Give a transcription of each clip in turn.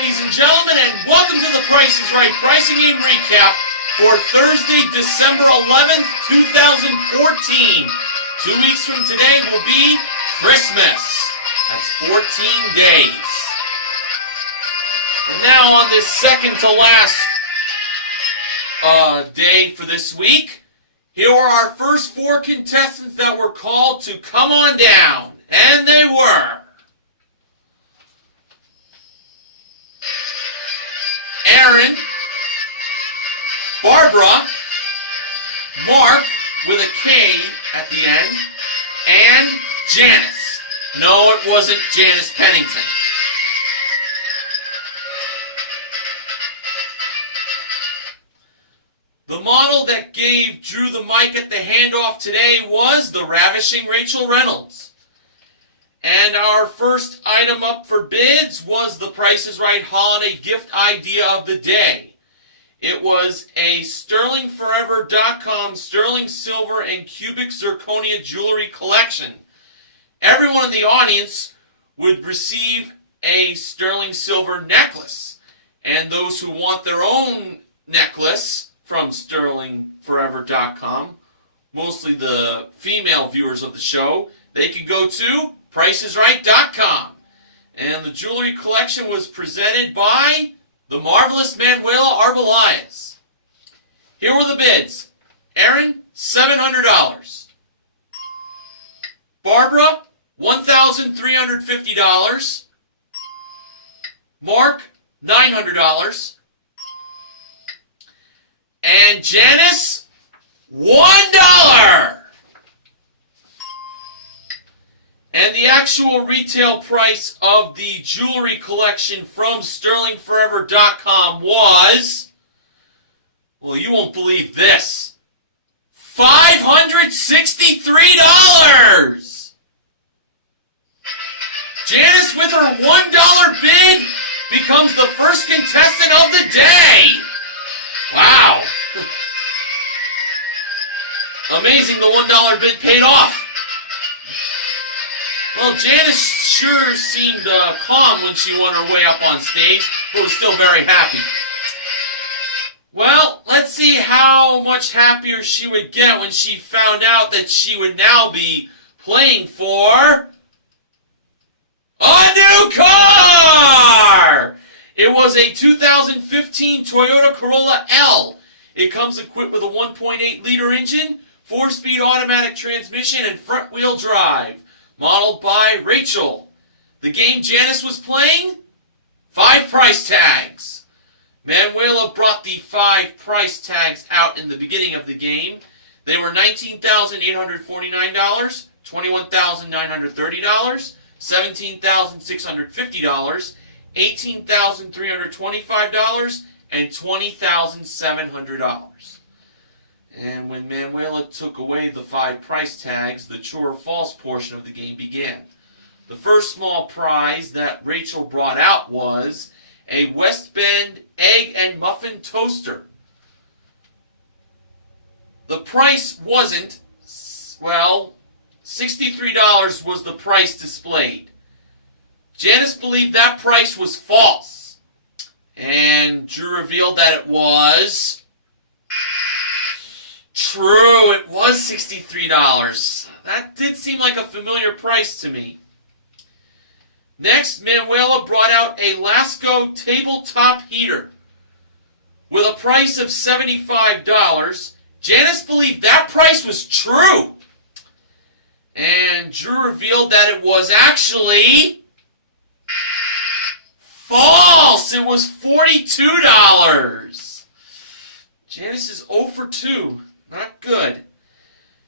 ladies and gentlemen, and welcome to the Price is Right Pricing Game Recap for Thursday, December 11th, 2014. 2 weeks from today will be Christmas. That's 14 days. And now on this second to last day for this week, here are our first four contestants that were called to come on down. And they were Aaron, Barbara, Mark with a K at the end, and Janice. No, it wasn't Janice Pennington. The model that gave Drew the mic at the handoff today was the ravishing Rachel Reynolds. And our first item up for bids was the Price is Right holiday gift idea of the day. It was a SterlingForever.com sterling silver and cubic zirconia jewelry collection. Everyone in the audience would receive a sterling silver necklace. And those who want their own necklace from SterlingForever.com, mostly the female viewers of the show, they can go to PriceIsRight.com. And the jewelry collection was presented by the marvelous Manuela Arbelias. Here were the bids. Aaron, $700. Barbara, $1,350. Mark, $900. And Janice, $1. And the actual retail price of the jewelry collection from SterlingForever.com was, well, you won't believe this, $563! Janice, with her $1 bid, becomes the first contestant of the day. Wow. Amazing, the $1 bid paid off. Well, Janice sure seemed calm when she won her way up on stage, but was still very happy. Well, let's see how much happier she would get when she found out that she would now be playing for a new car! It was a 2015 Toyota Corolla L. It comes equipped with a 1.8-liter engine, 4-speed automatic transmission, and front-wheel drive. Modeled by Rachel. The game Janice was playing? 5 price tags. Manuela brought the 5 price tags out in the beginning of the game. They were $19,849, $21,930, $17,650, $18,325, and $20,700. And when Manuela took away the 5 price tags, the true or false portion of the game began. The first small prize that Rachel brought out was a West Bend egg and muffin toaster. The price wasn't, well, $63 was the price displayed. Janice believed that price was false. And Drew revealed that it was true, it was $63. That did seem like a familiar price to me. Next, Manuela brought out a Lasco tabletop heater with a price of $75. Janice believed that price was true. And Drew revealed that it was actually false. It was $42. Janice is 0 for 2. Not good.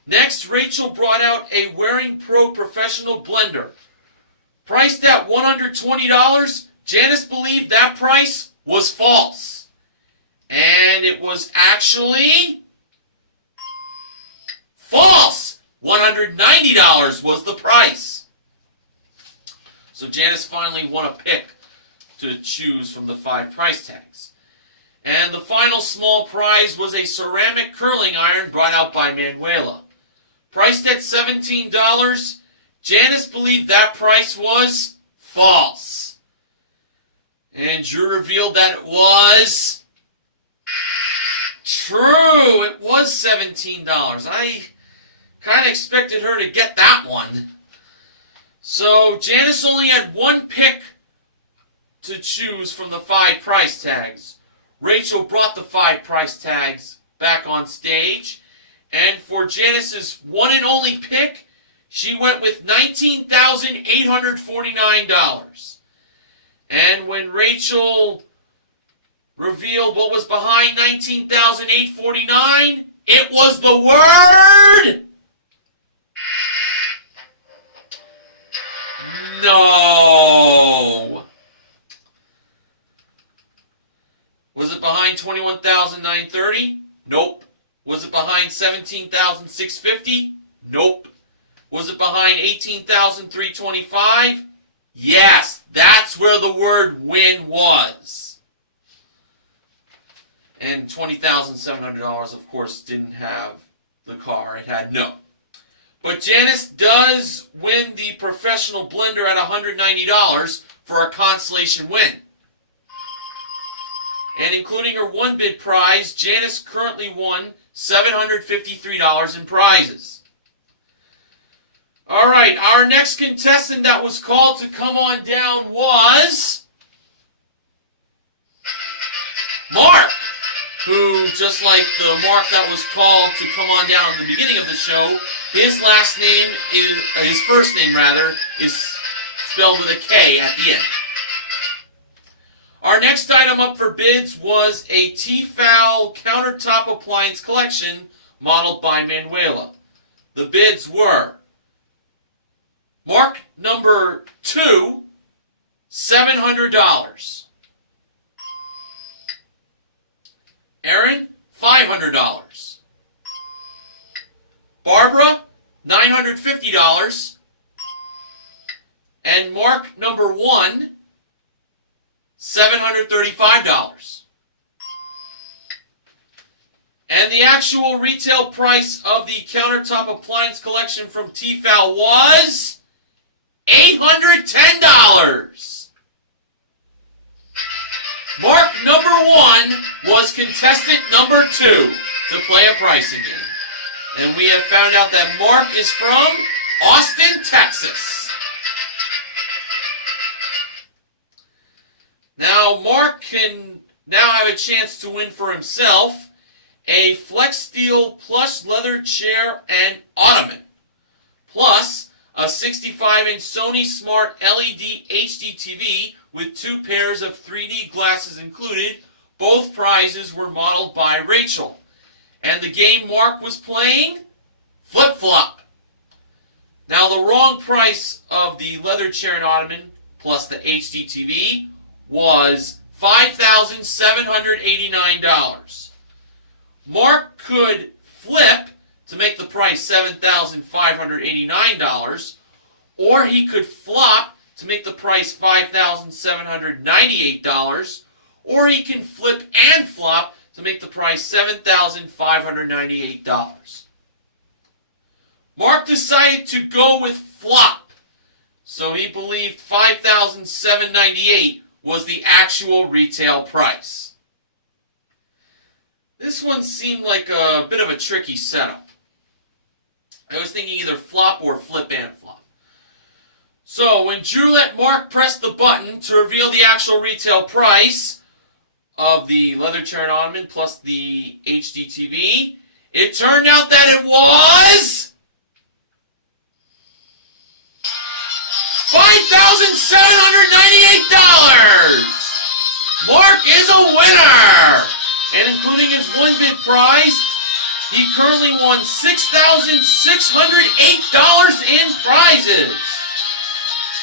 Next, Rachel brought out a Waring Pro Professional Blender. Priced at $120, Janice believed that price was false. And it was actually false. $190 was the price. So Janice finally won a pick to choose from the 5 price tags. And the final small prize was a ceramic curling iron brought out by Manuela. Priced at $17, Janice believed that price was false. And Drew revealed that it was true. It was $17. I kind of expected her to get that one. So Janice only had one pick to choose from the 5 price tags. Rachel brought the 5 price tags back on stage. And for Janice's one and only pick, she went with $19,849. And when Rachel revealed what was behind $19,849, it was the word no. Was it behind $21,930? Nope. Was it behind $17,650? Nope. Was it behind $18,325? Yes, that's where the word win was. And $20,700, of course, didn't have the car. It had no. But Janice does win the professional blender at $190 for a consolation win. And including her one bid prize, Janice currently won $753 in prizes. All right, our next contestant that was called to come on down was Mark, who, just like the Mark that was called to come on down at the beginning of the show, his first name is spelled with a K at the end. Our next item up for bids was a Tefal countertop appliance collection modeled by Manuela. The bids were Mark number 2, $700. Aaron, $500. Barbara, $950. And Mark number 1, $735. And the actual retail price of the countertop appliance collection from Tefal was $810. Mark number 1 was contestant number 2 to play a pricing game. And we have found out that Mark is from Austin, Texas. Now, Mark can now have a chance to win for himself a Flex Steel plush leather chair and ottoman, plus a 65-inch Sony Smart LED HD TV with 2 pairs of 3D glasses included. Both prizes were modeled by Rachel. And the game Mark was playing? Flip Flop. Now, the wrong price of the leather chair and ottoman plus the HD TV was $5,789. Mark could flip to make the price $7,589, or he could flop to make the price $5,798, or he can flip and flop to make the price $7,598. Mark decided to go with flop, so he believed $5,798 was the actual retail price. This one seemed like a bit of a tricky setup. I was thinking either flop or flip and flop. So when Drew let Mark press the button to reveal the actual retail price of the leather chair and ottoman plus the HD TV, it turned out that it was $5,798! Mark is a winner! And including his one bid prize, he currently won $6,608 in prizes.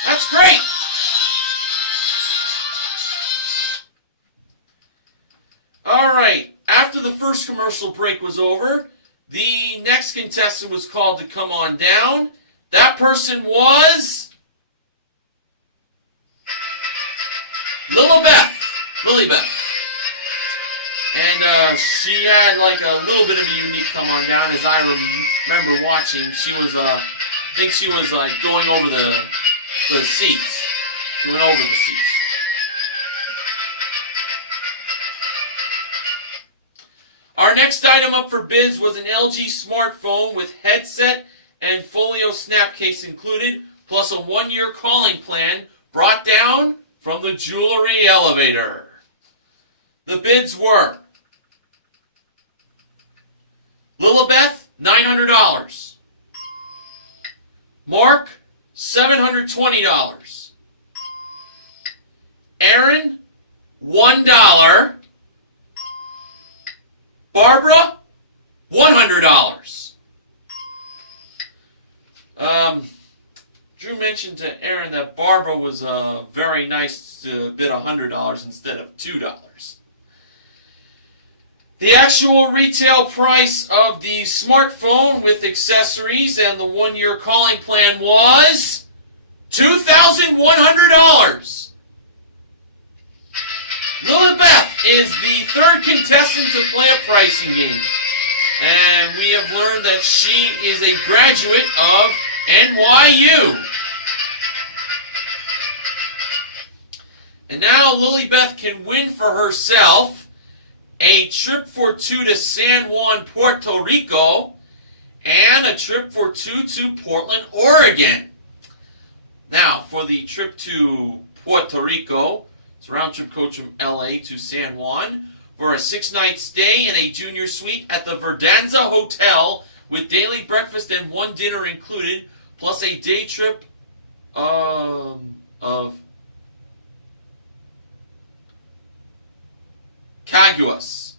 That's great! Alright, after the first commercial break was over, the next contestant was called to come on down. That person was Lilybeth. And she had like a little bit of a unique come on down. As I remember watching, she was, I think she was like going over the seats. She went over the seats. Our next item up for bids was an LG smartphone with headset and folio snap case included, plus a 1-year calling plan brought down from the jewelry elevator. The bids were Lilibeth, $900. Mark, $720. Aaron, $1. Barbara, $100. Drew mentioned to Aaron that Barbara was very nice to bid $100 instead of $2. The actual retail price of the smartphone with accessories and the 1-year calling plan was $2,100. Lilibeth is the third contestant to play a pricing game. And we have learned that she is a graduate of NYU. And now Lilibeth can win for herself a trip for 2 to San Juan, Puerto Rico, and a trip for 2 to Portland, Oregon. Now, for the trip to Puerto Rico, it's a round-trip coach from LA to San Juan for a 6-night stay in a junior suite at the Verdanza Hotel with daily breakfast and 1 dinner included, plus a day trip of Caguas,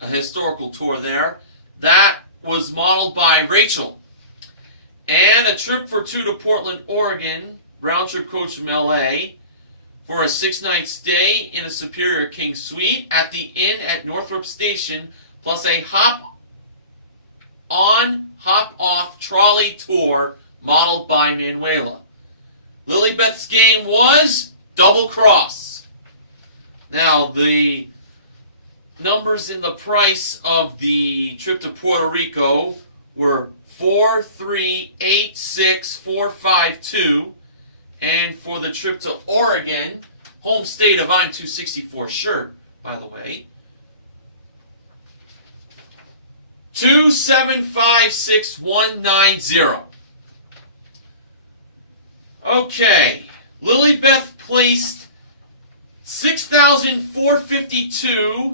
a historical tour there. That was modeled by Rachel. And a trip for 2 to Portland, Oregon, round-trip coach from LA, for a 6-night stay in a Superior King suite at the Inn at Northrop Station, plus a hop-on, hop-off trolley tour modeled by Manuela. Lilibeth's game was Double Cross. Now, the numbers in the price of the trip to Puerto Rico were 4386452, and for the trip to Oregon, home state of I'm 264 shirt, by the way, 2756190. Okay, Lilibeth placed 6,452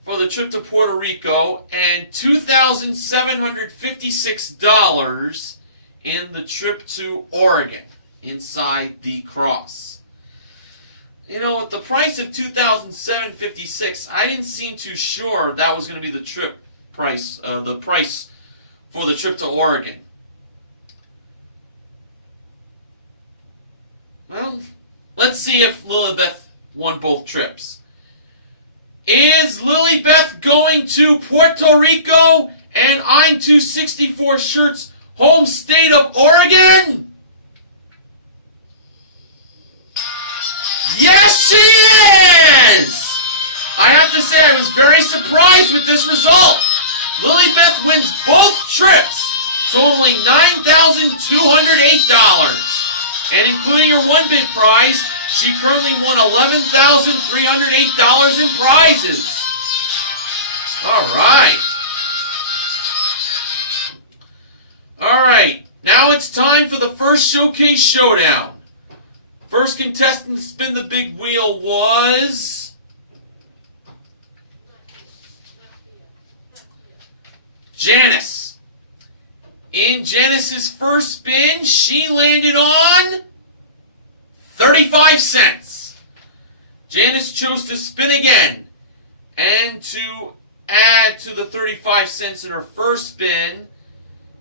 for the trip to Puerto Rico and $2,756 in the trip to Oregon inside the cross. You know, at the price of $2,756, I didn't seem too sure that was going to be the trip price, the price for the trip to Oregon. Well, let's see if Lilibeth won both trips. Is Lilibeth going to Puerto Rico and I'm 264 shirts home state of Oregon? Yes, she is! I have to say I was very surprised with this result. Lilibeth wins both trips, totaling $9,208. And including her one bid prize, she currently won $11,308 in prizes. All right. All right. Now it's time for the first showcase showdown. First contestant to spin the big wheel was Janice. In Janice's first spin, she landed on 35 cents. Janice chose to spin again. And to add to the 35 cents in her first spin,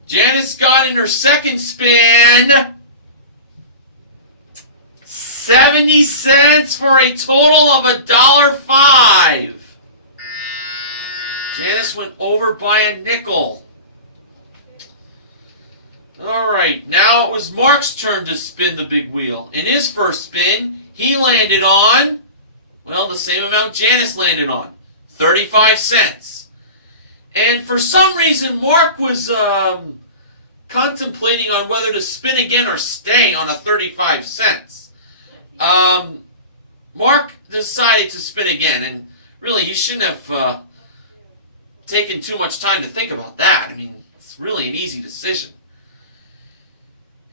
Janice got in her second spin 70 cents for a total of $1.05. Janice went over by a nickel. Alright, now it was Mark's turn to spin the big wheel. In his first spin, he landed on, well, the same amount Janice landed on, 35 cents. And for some reason, Mark was contemplating on whether to spin again or stay on a 35 cents. Mark decided to spin again, and really, he shouldn't have taking too much time to think about that. I mean, it's really an easy decision.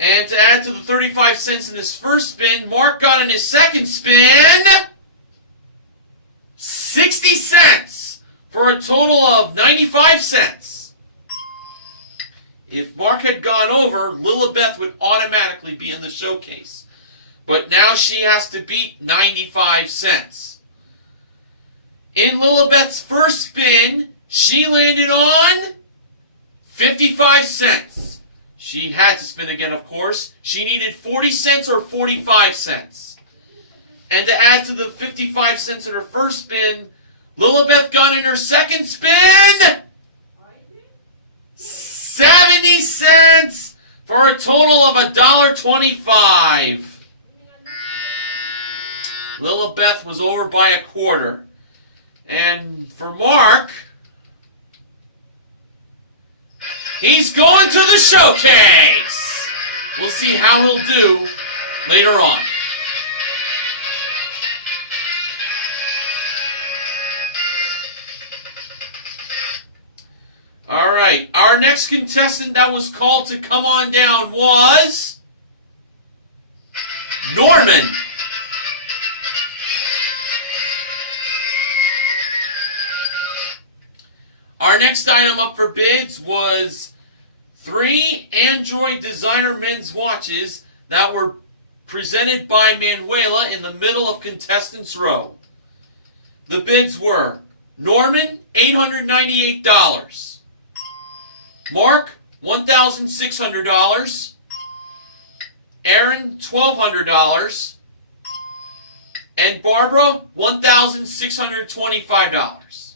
And to add to the 35 cents in this first spin, Mark got in his second spin 60 cents for a total of 95 cents. If Mark had gone over, Lilibeth would automatically be in the showcase. But now she has to beat 95 cents. In Lilibeth's first spin, she landed on 55 cents. She had to spin again, of course. She needed 40 cents or 45 cents. And to add to the 55 cents in her first spin, Lilibeth got in her second spin 70 cents for a total of $1.25. Lilibeth was over by a quarter. And for Mark, he's going to the showcase. We'll see how he'll do later on. All right, our next contestant that was called to come on down was Norman. Our next item up for bids was 3 Android designer men's watches that were presented by Manuela in the middle of contestants row. The bids were Norman, $898. Mark, $1,600. Aaron, $1,200. And Barbara, $1,625.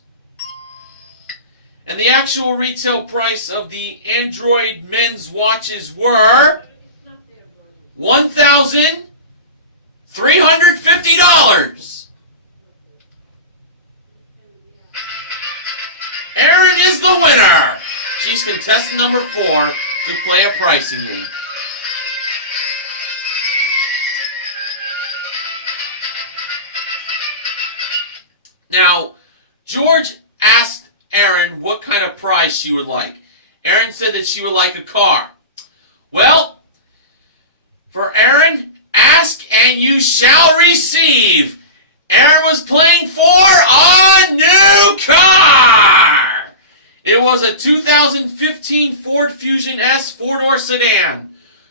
And the actual retail price of the Android men's watches were $1,350. Erin is the winner. She's contestant number 4 to play a pricing game. Now, George asked Erin what kind of prize she would like. Erin said that she would like a car. Well, for Erin, ask and you shall receive. Erin was playing for a new car. It was a 2015 Ford Fusion S 4-door sedan.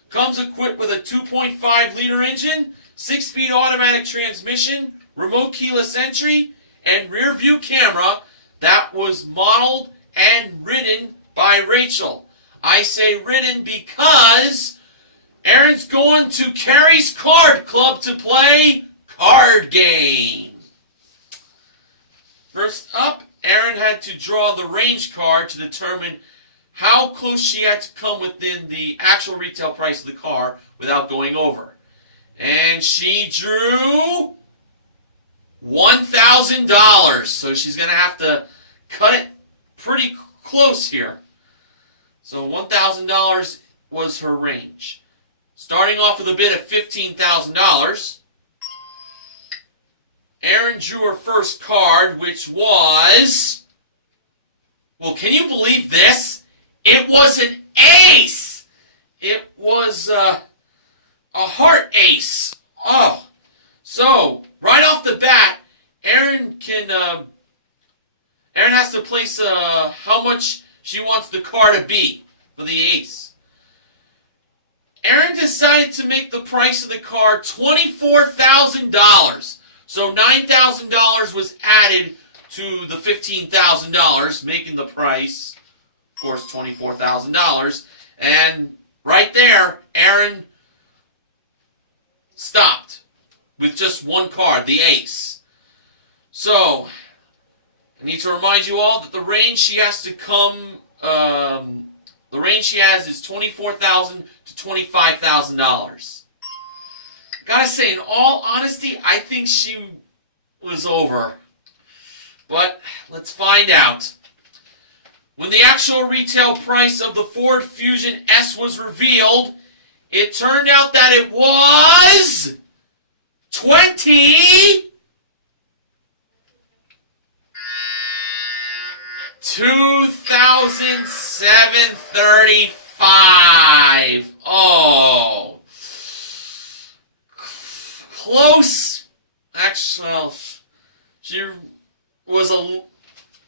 Comes equipped with a 2.5-liter engine, 6-speed automatic transmission, remote keyless entry, and rear view camera that was modeled and ridden by Rachel. I say ridden because Erin's going to Carrie's Card Club to play card game. First up, Erin had to draw the range card to determine how close she had to come within the actual retail price of the car without going over. And she drew $1,000. So she's going to have to cut it pretty close here. So $1,000 was her range. Starting off with a bid of $15,000. Erin drew her first card, which was... Well, can you believe this? It was an ace! It was a heart ace. Oh. So, right off the bat, Erin has to place how much she wants the car to be for the ace. Erin decided to make the price of the car $24,000. So $9,000 was added to the $15,000, making the price, of course, $24,000. And right there, Erin stopped with just one card, the ace. So, I need to remind you all that the range she has to come, the range she has is $24,000 to $25,000. Gotta say, in all honesty, I think she was over. But let's find out. When the actual retail price of the Ford Fusion S was revealed, it turned out that it was $22,000. $2,735. Oh. Close. Actually, well,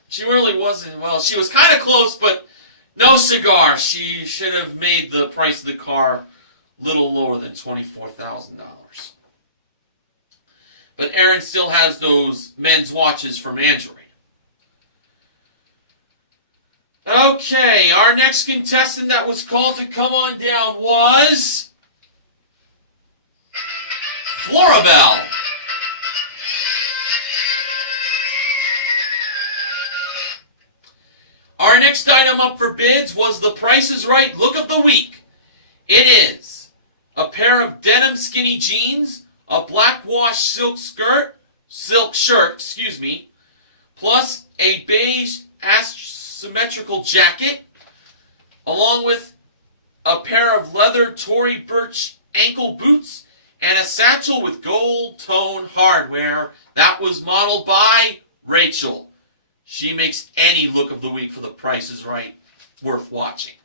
she really wasn't. Well, she was kind of close, but no cigar. She should have made the price of the car a little lower than $24,000. But Aaron still has those men's watches from Android. Okay, our next contestant that was called to come on down was Florabelle. Our next item up for bids was the Price is Right Look of the Week. It is a pair of denim skinny jeans, a black wash silk shirt, plus a beige asymmetrical jacket, along with a pair of leather Tory Burch ankle boots, and a satchel with gold tone hardware that was modeled by Rachel. She makes any look of the week for the Price is Right worth watching.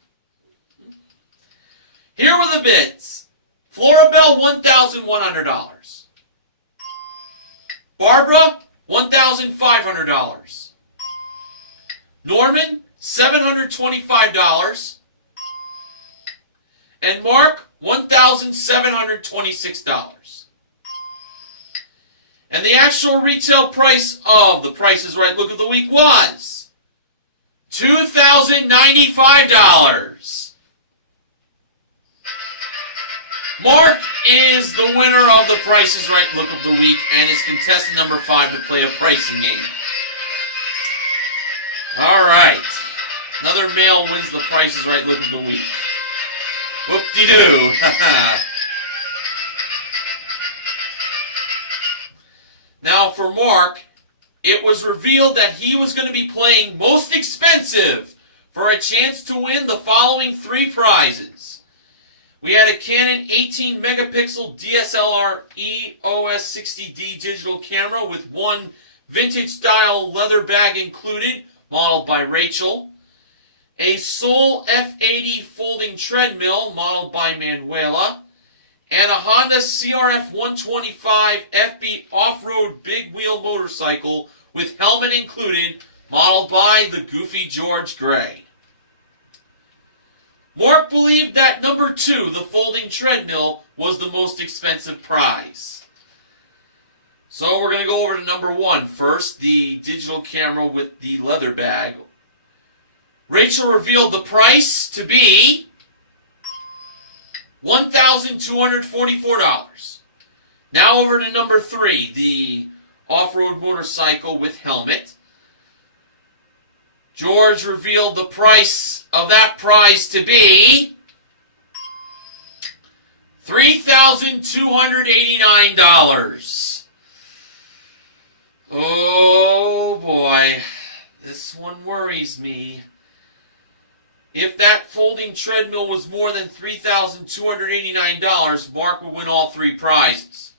Here were the bids. Florabelle, $1,100. Barbara, $1,500. Norman, $725. And Mark, $1,726. And the actual retail price of the Price is Right Look of the Week was $2,095. Mark is the winner of the Price is Right Look of the Week and is contestant number 5 to play a pricing game. Alright. Another male wins the Price is Right Look of the Week. Whoop-de-doo. Now for Mark, it was revealed that he was going to be playing most expensive for a chance to win the following 3 prizes. We had a Canon 18 megapixel DSLR EOS 60D digital camera with 1 vintage style leather bag included, modeled by Rachel. A Soul F80 folding treadmill, modeled by Manuela. And a Honda CRF 125 FB off-road big wheel motorcycle with helmet included, modeled by the Goofy George Gray. Mark believed that number 2, the folding treadmill, was the most expensive prize. So we're going to go over to number 1 first, the digital camera with the leather bag. Rachel revealed the price to be $1,244. Now over to number 3, the off-road motorcycle with helmet. George revealed the price of that prize to be $3,289. Oh boy, this one worries me. If that folding treadmill was more than $3,289, Mark would win all 3 prizes.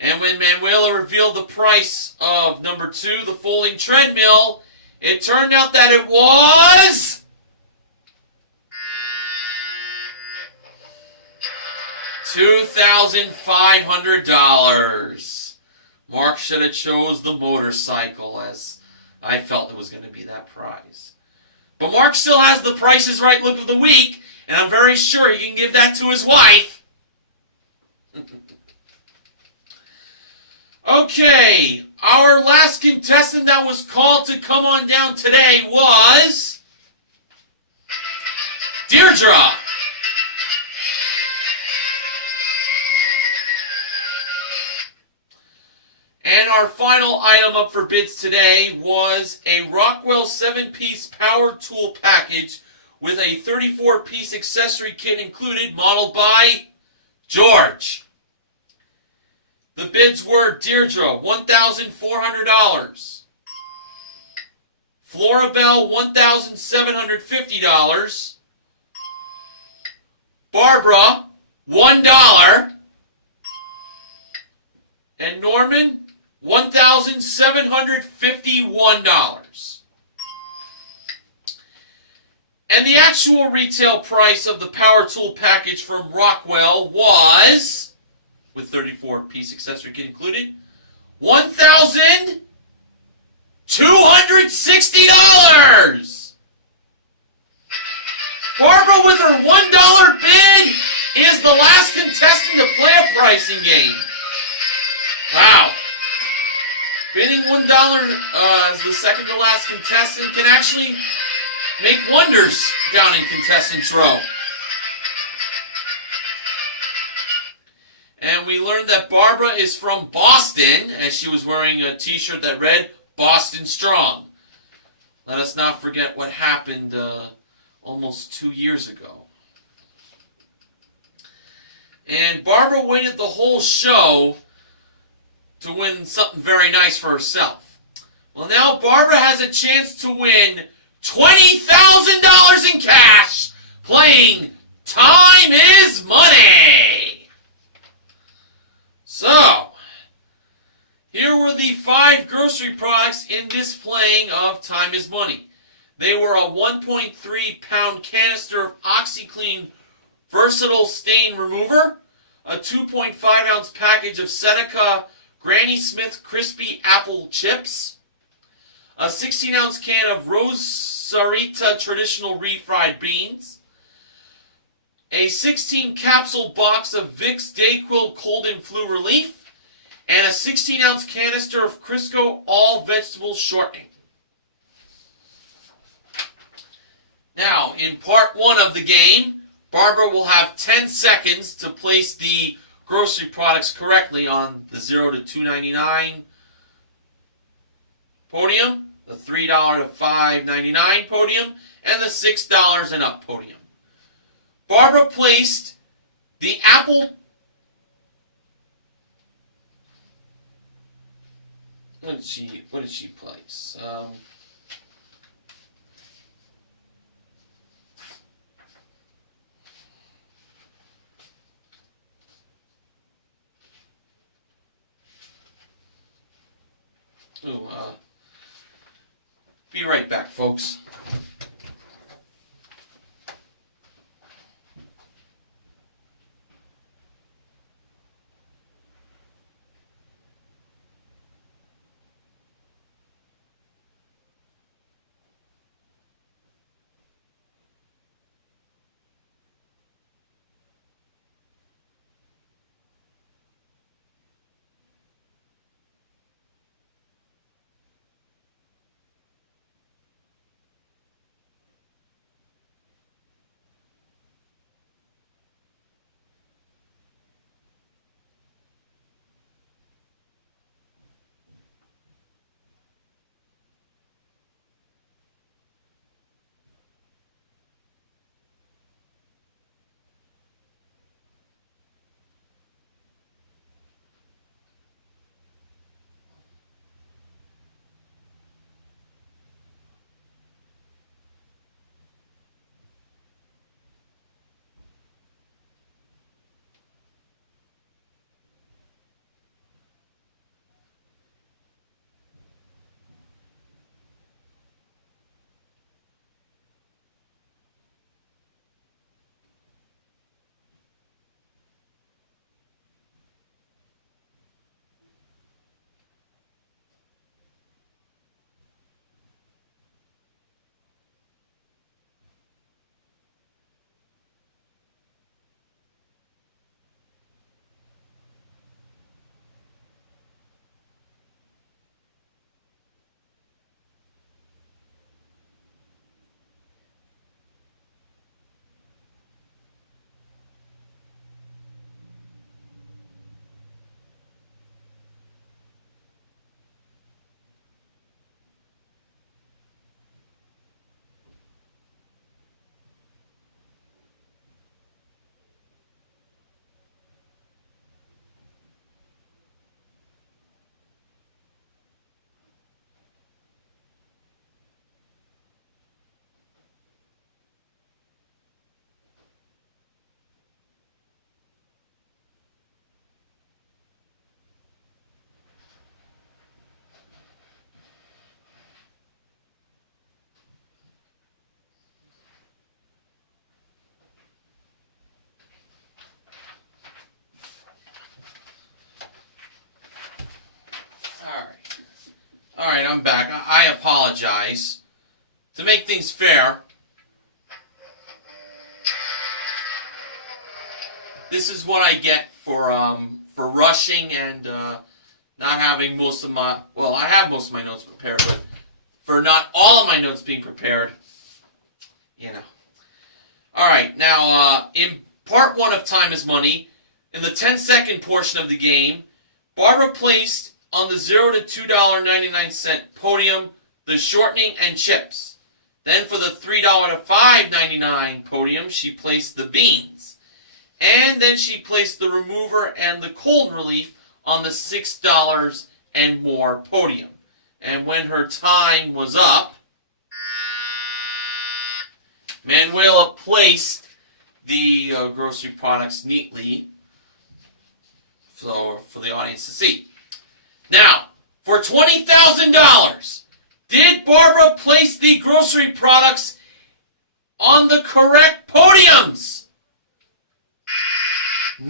And when Manuela revealed the price of number 2, the folding treadmill, it turned out that it was $2,500. Mark should have chose the motorcycle, as I felt it was going to be that prize. But Mark still has the Price is Right Look of the Week, and I'm very sure he can give that to his wife. Okay, our last contestant that was called to come on down today was Deirdre. And our final item up for bids today was a Rockwell 7-piece power tool package with a 34-piece accessory kit included, modeled by George. The bids were Deirdre, $1,400. Florabelle, $1,750. Barbara, $1. And Norman, $1,751. And the actual retail price of the power tool package from Rockwell was, with 34-piece accessory kit included, $1,260. Barbara, with her $1 bid, is the last contestant to play a pricing game. Wow. Bidding $1 as the second to last contestant can actually make wonders down in contestants row. And we learned that Barbara is from Boston, as she was wearing a t-shirt that read Boston Strong. Let us not forget what happened almost 2 years ago. And Barbara waited the whole show to win something very nice for herself. Well, now Barbara has a chance to win $20,000 in cash playing Time is Money. So, here were the 5 grocery products in this playing of Time is Money. They were a 1.3-pound canister of OxyClean Versatile Stain Remover, a 2.5-ounce package of Seneca Granny Smith Crispy Apple Chips, a 16-ounce can of Rosarita Traditional Refried Beans, a 16-capsule box of Vicks DayQuil Cold and Flu Relief, and a 16-ounce canister of Crisco All Vegetable Shortening. Now, in part 1 of the game, Barbara will have 10 seconds to place the grocery products correctly on the $0 to $2.99 podium, the $3 to $5.99 podium, and the $6 and up podium. Barbara placed the apple... What did she place? Be right back, folks. I apologize. To make things fair, this is what I get for rushing and not having most of my, well, I have most of my notes prepared, but for not all of my notes being prepared, you know. All right, now in part 1 of Time is Money, in the 10-second portion of the game, Barbara placed on the $0 to $2.99 podium the shortening and chips. Then for the $3 to $5.99 podium, she placed the beans. And then she placed the remover and the cold relief on the $6 and more podium. And when her time was up, Manuela placed the grocery products neatly for the audience to see. Now, for $20,000, did Barbara place the grocery products on the correct podiums?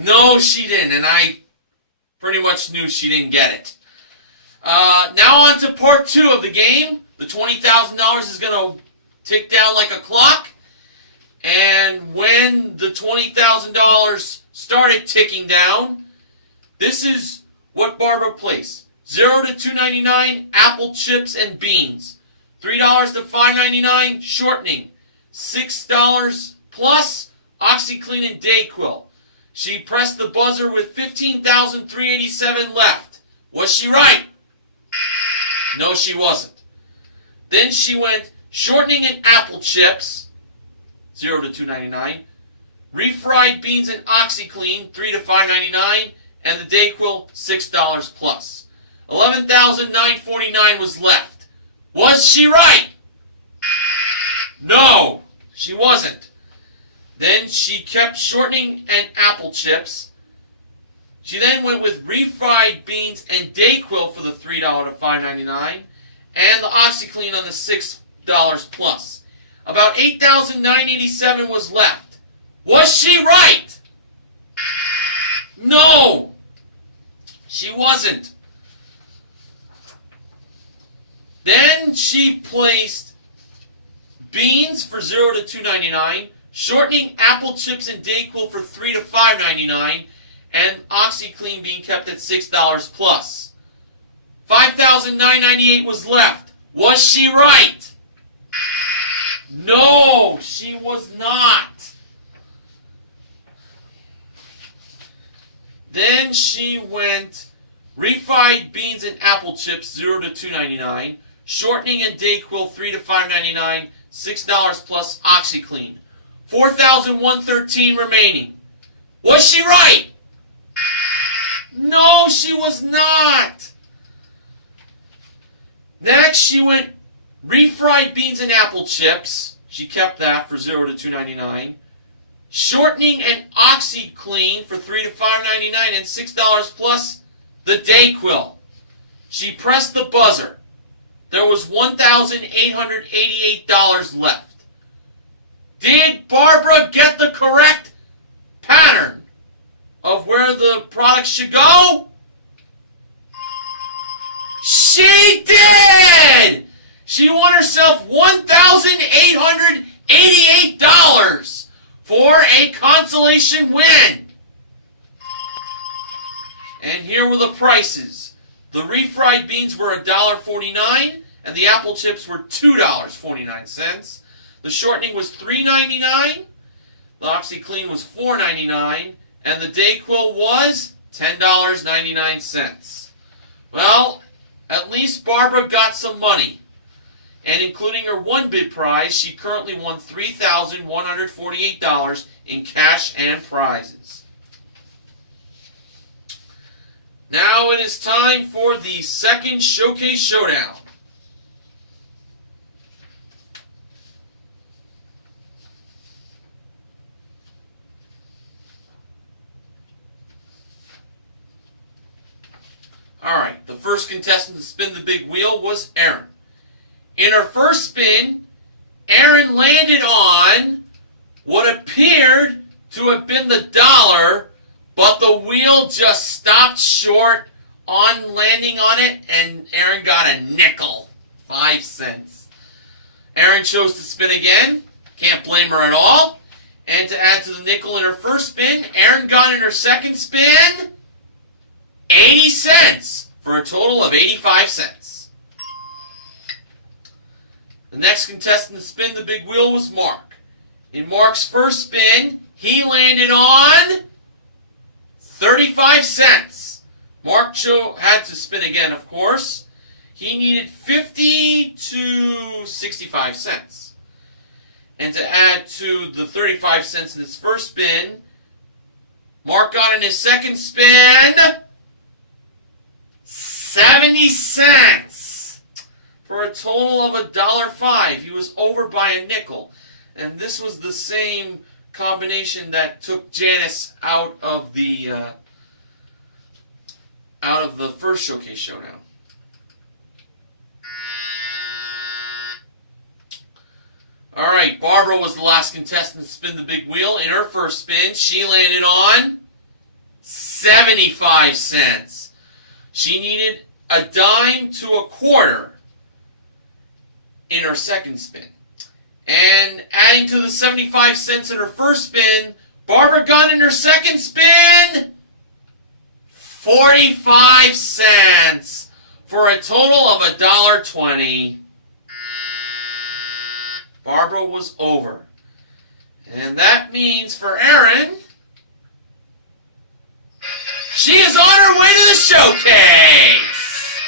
No, she didn't, and I pretty much knew she didn't get it. Now on to part 2 of the game. The $20,000 is going to tick down like a clock. And when the $20,000 started ticking down, this is what Barbara placed. $0 to $2.99, apple chips and beans. $3 to $5.99, shortening. $6 plus, OxyClean and Dayquil. She pressed the buzzer with 15,387 left. Was she right? No, she wasn't. Then she went shortening and apple chips, $0 to $2.99. Refried beans and OxyClean, $3 to $5.99. And the Dayquil, $6 plus. 11,949 was left. Was she right? No, she wasn't. Then she kept shortening and apple chips. She then went with refried beans and Dayquil for the $3 to $5.99 and the OxyClean on the $6 plus. About 8,987 was left. Was she right? No, she wasn't. Then she placed beans for $0 to $2.99, shortening apple chips and Dayquil for $3 to $5.99, and OxyClean being kept at $6 plus. 5,998 was left. Was she right? No, she was not. Then she went refried beans and apple chips, $0 to $2.99, shortening and Dayquil, $3 to $5.99, $6 plus OxyClean. 4,113 remaining. Was she right? No, she was not. Next, she went refried beans and apple chips. She kept that for $0 to $2.99. Shortening and OxyClean for $3 to $5.99 and $6 plus the Dayquil. She pressed the buzzer. There was $1,888 left. Did Barbara get the correct pattern of where the product should go? She did! She won herself $1,888 for a consolation win. And here were the prices. The refried beans were $1.49 and the apple chips were $2.49. The shortening was $3.99, the OxyClean was $4.99, and the Dayquil was $10.99. Well, at least Barbara got some money. And including her one bid prize, she currently won $3,148 in cash and prizes. Now it is time for the second Showcase Showdown. Alright, the first contestant to spin the big wheel was Erin. In her first spin, Erin landed on what appeared to have been the dollar, but the wheel just stopped short on landing on it, and Erin got a nickel 5 cents. Erin chose to spin again. Can't blame her at all. And to add to the nickel in her first spin, Erin got in her second spin 80 cents for a total of 85 cents. The next contestant to spin the big wheel was Mark. In Mark's first spin, he landed on 35 cents. Mark had to spin again, of course. He needed 50 to 65 cents. And to add to the 35 cents in his first spin, Mark got in his second spin 70 cents for a total of $1.05. He was over by a nickel. And this was the same combination that took Janice out of the first Showcase Showdown. Alright, Barbara was the last contestant to spin the big wheel. In her first spin, she landed on 75 cents. She needed a dime to a quarter in her second spin. And adding to the 75 cents in her first spin, Barbara got in her second spin 45 cents for a total of $1.20. Barbara was over. And that means for Erin, she is on her way to the showcase.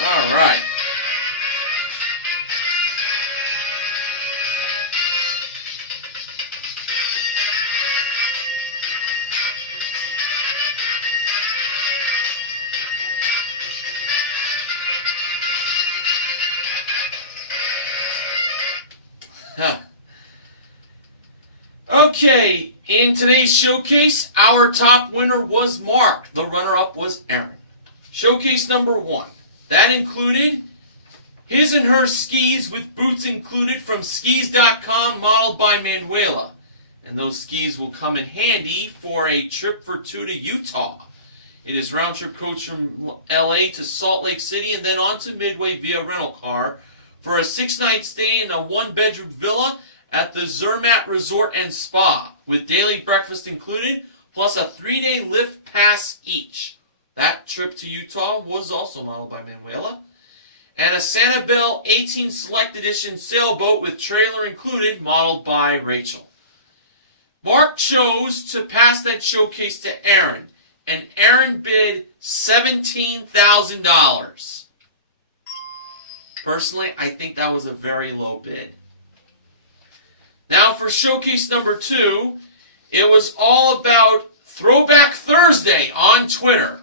All right. Okay, in today's showcase, our top winner was Mark. The runner-up was Erin. Showcase number 1. That included his and her skis with boots included from skis.com, modeled by Manuela. And those skis will come in handy for a trip for 2 to Utah. It is round-trip coach from LA to Salt Lake City and then on to Midway via rental car for a 6-night stay in a 1-bedroom villa at the Zermatt Resort and Spa, with daily breakfast included, plus a 3-day lift pass each. That trip to Utah was also modeled by Manuela. And a Sanibel 18 Select Edition sailboat with trailer included, modeled by Rachel. Mark chose to pass that showcase to Erin, and Erin bid $17,000. Personally, I think that was a very low bid. Now for showcase number 2, it was all about Throwback Thursday on Twitter.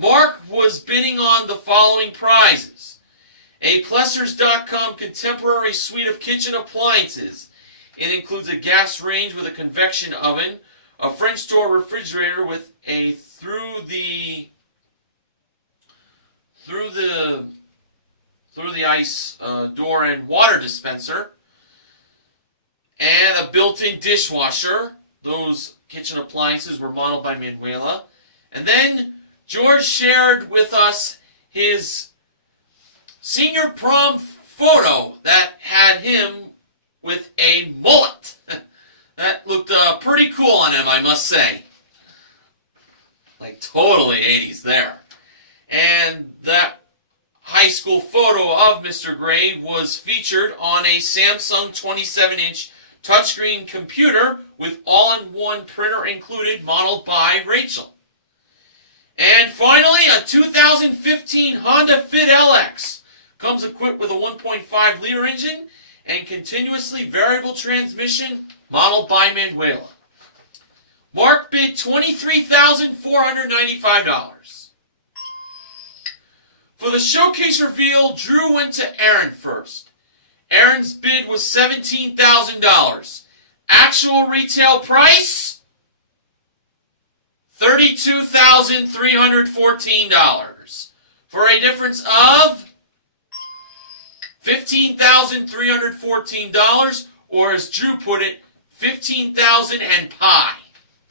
Mark was bidding on the following prizes: a Plessers.com contemporary suite of kitchen appliances. It includes a gas range with a convection oven, a French door refrigerator with a through the ice door and water dispenser, and a built-in dishwasher. Those kitchen appliances were modeled by Manuela. And then George shared with us his senior prom photo that had him with a mullet. That looked pretty cool on him, I must say. Like totally 80s there. And that high school photo of Mr. Gray was featured on a Samsung 27-inch touchscreen computer with all-in-one printer included, modeled by Rachel. And finally, a 2015 Honda Fit LX comes equipped with a 1.5-liter engine and continuously variable transmission, modeled by Manuela. Mark bid $23,495. For the showcase reveal, Drew went to Erin first. Erin's bid was $17,000. Actual retail price, $32,314. For a difference of $15,314, or as Drew put it, 15,000 and pi.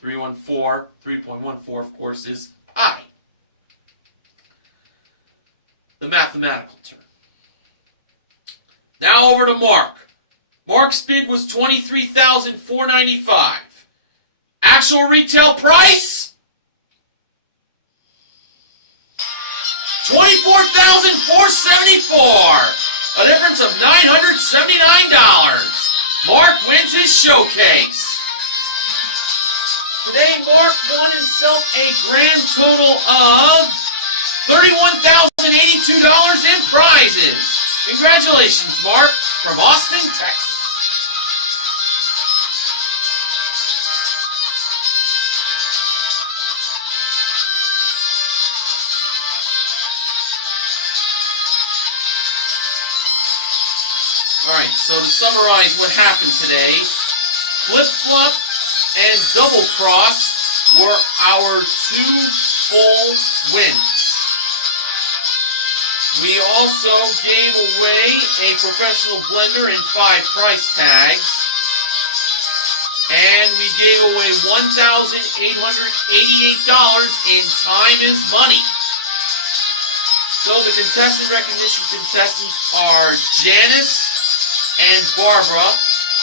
3.14, of course, is pi. the mathematical term. Now over to Mark. Mark's bid was $23,495. Actual retail price? $24,474. A difference of $979. Mark wins his showcase. Today, Mark won himself a grand total of $31,082 in prizes. Congratulations, Mark, from Austin, Texas. Alright, so to summarize what happened today, flip-flop and double cross were our two full wins. We also gave away a professional blender and 5 price tags. And we gave away $1,888 in Time is Money. So the contestant recognition contestants are Janice and Barbara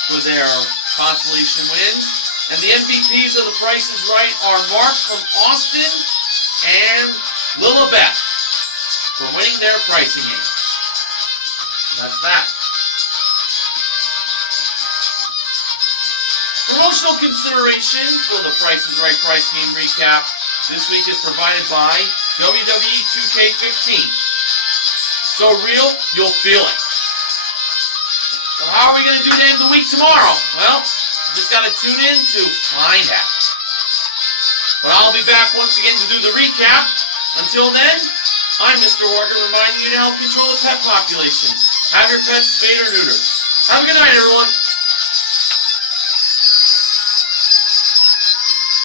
for their consolation wins. And the MVPs of The Price is Right are Mark from Austin and Lilibeth for winning their pricing aids. So that's that. Promotional consideration for the Price is Right price game recap this week is provided by WWE 2K15. So real, you'll feel it. So how are we going to do to end the week tomorrow? Well, just got to tune in to find out. But I'll be back once again to do the recap. Until then, I'm Mr. Horgan reminding you to help control the pet population. Have your pets spayed or neutered. Have a good night, everyone.